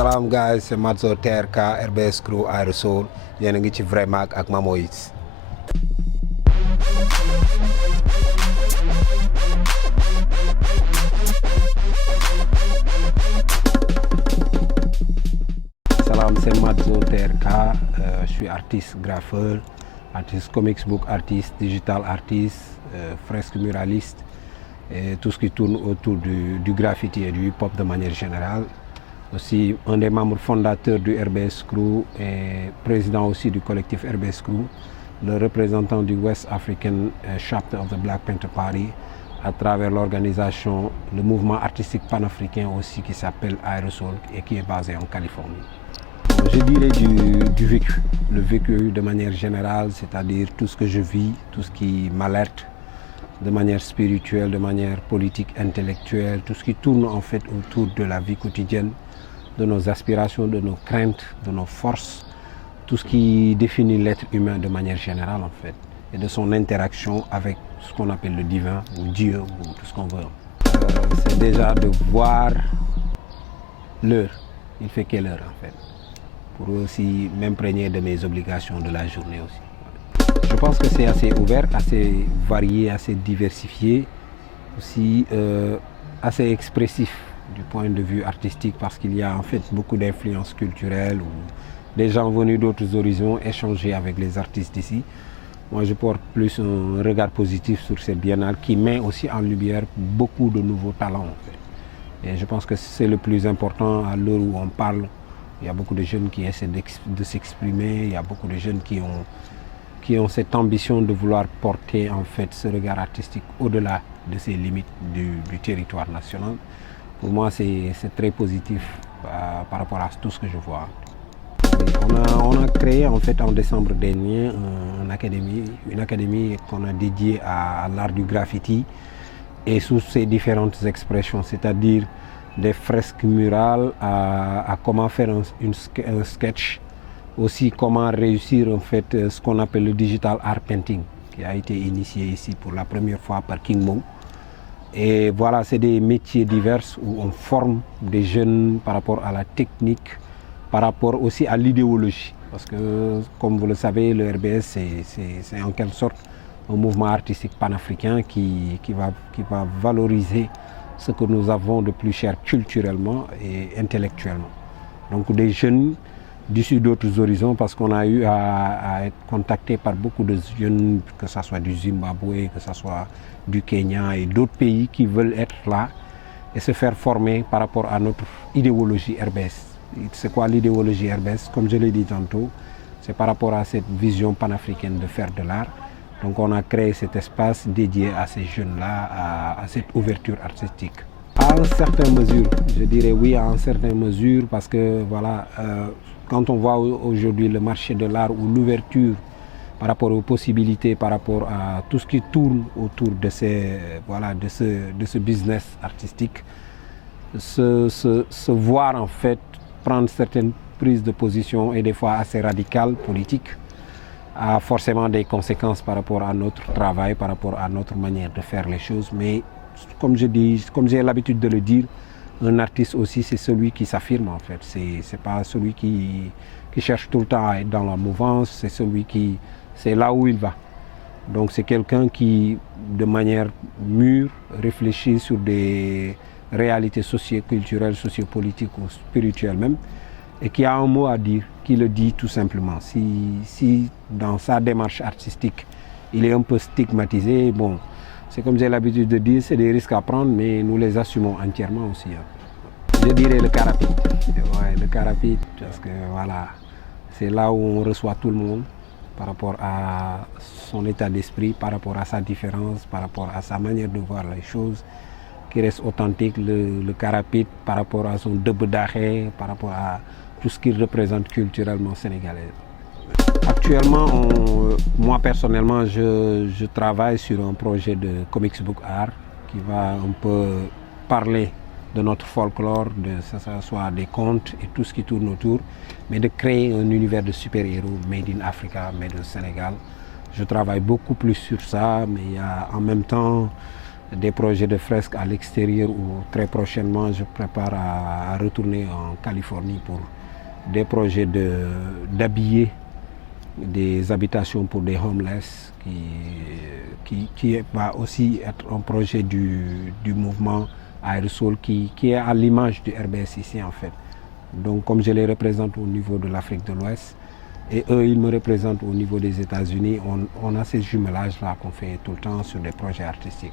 Salam guys, c'est Madzo TRK, RBS Crew, Aerosol. Yéen a ngi ci Vrai Mag ak Mamoïs. Salam, c'est Madzo TRK. Je suis artiste graffeur, artiste comics book artiste, digital artiste, fresque muraliste et tout ce qui tourne autour du graffiti et du hip-hop de manière générale. Aussi un des membres fondateurs du RBS Crew et président aussi du collectif RBS Crew, le représentant du West African Chapter of the Black Panther Party à travers l'organisation, le mouvement artistique panafricain aussi qui s'appelle Aerosol et qui est basé en Californie. Je dirais du vécu, le vécu de manière générale, c'est-à-dire tout ce que je vis, tout ce qui m'alerte de manière spirituelle, de manière politique, intellectuelle, tout ce qui tourne en fait autour de la vie quotidienne, de nos aspirations, de nos craintes, de nos forces, tout ce qui définit l'être humain de manière générale en fait, et de son interaction avec ce qu'on appelle le divin ou Dieu ou tout ce qu'on veut. C'est déjà de voir l'heure, il fait quelle heure en fait, pour aussi m'imprégner de mes obligations de la journée aussi. Je pense que c'est assez ouvert, assez varié, assez diversifié, aussi assez expressif du point de vue artistique parce qu'il y a en fait beaucoup d'influences culturelles où des gens venus d'autres horizons échanger avec les artistes d'ici. Moi je porte plus un regard positif sur cette biennale qui met aussi en lumière beaucoup de nouveaux talents en fait. Et je pense que c'est le plus important à l'heure où on parle. Il y a beaucoup de jeunes qui essaient de s'exprimer, il y a beaucoup de jeunes qui ont cette ambition de vouloir porter en fait ce regard artistique au-delà de ces limites du territoire national. Pour moi, c'est très positif par rapport à tout ce que je vois. On a créé en fait en décembre dernier une académie qu'on a dédiée à l'art du graffiti et sous ses différentes expressions, c'est-à-dire des fresques murales à comment faire un sketch, aussi comment réussir en fait ce qu'on appelle le digital art painting qui a été initié ici pour la première fois par King Mo. Et voilà, c'est des métiers divers où on forme des jeunes par rapport à la technique, par rapport aussi à l'idéologie. Parce que, comme vous le savez, le RBS, c'est en quelque sorte un mouvement artistique panafricain qui va valoriser ce que nous avons de plus cher culturellement et intellectuellement. Donc des jeunes d'issus d'autres horizons, parce qu'on a eu à être contacté par beaucoup de jeunes, que ce soit du Zimbabwe, que ce soit du Kenya et d'autres pays qui veulent être là et se faire former par rapport à notre idéologie RBS. C'est quoi l'idéologie RBS? Comme je l'ai dit tantôt, c'est par rapport à cette vision panafricaine de faire de l'art. Donc on a créé cet espace dédié à ces jeunes-là, à cette ouverture artistique. À une certaine mesure, je dirais oui à une certaine mesure parce que voilà, quand on voit aujourd'hui le marché de l'art ou l'ouverture par rapport aux possibilités, par rapport à tout ce qui tourne autour de ce business artistique, se voir en fait prendre certaines prises de position et des fois assez radicales, politiques, a forcément des conséquences par rapport à notre travail, par rapport à notre manière de faire les choses. Mais comme j'ai l'habitude de le dire, un artiste aussi c'est celui qui s'affirme en fait. C'est pas celui qui cherche tout le temps à être dans la mouvance, c'est là où il va. Donc c'est quelqu'un qui, de manière mûre, réfléchit sur des réalités socioculturelles, sociopolitiques ou spirituelles même, et qui a un mot à dire, qui le dit tout simplement. Si dans sa démarche artistique, il est un peu stigmatisé, bon, c'est comme j'ai l'habitude de dire, c'est des risques à prendre, mais nous les assumons entièrement aussi. Je dirais le carapite. Ouais, le carapite, parce que voilà, c'est là où on reçoit tout le monde par rapport à son état d'esprit, par rapport à sa différence, par rapport à sa manière de voir les choses, qui reste authentique, le carapite, par rapport à son debedahé, par rapport à tout ce qu'il représente culturellement sénégalais. Actuellement, moi personnellement, je travaille sur un projet de comics book art qui va un peu parler de notre folklore, que ce soit des contes et tout ce qui tourne autour, mais de créer un univers de super-héros made in Africa, made in Sénégal. Je travaille beaucoup plus sur ça, mais il y a en même temps des projets de fresques à l'extérieur ou très prochainement je prépare à retourner en Californie pour des projets d'habiller des habitations pour des homeless qui va aussi être un projet du mouvement Aérosol qui est à l'image du RBS ici en fait. Donc comme je les représente au niveau de l'Afrique de l'Ouest et eux ils me représentent au niveau des États-Unis, on a ces jumelages là qu'on fait tout le temps sur des projets artistiques.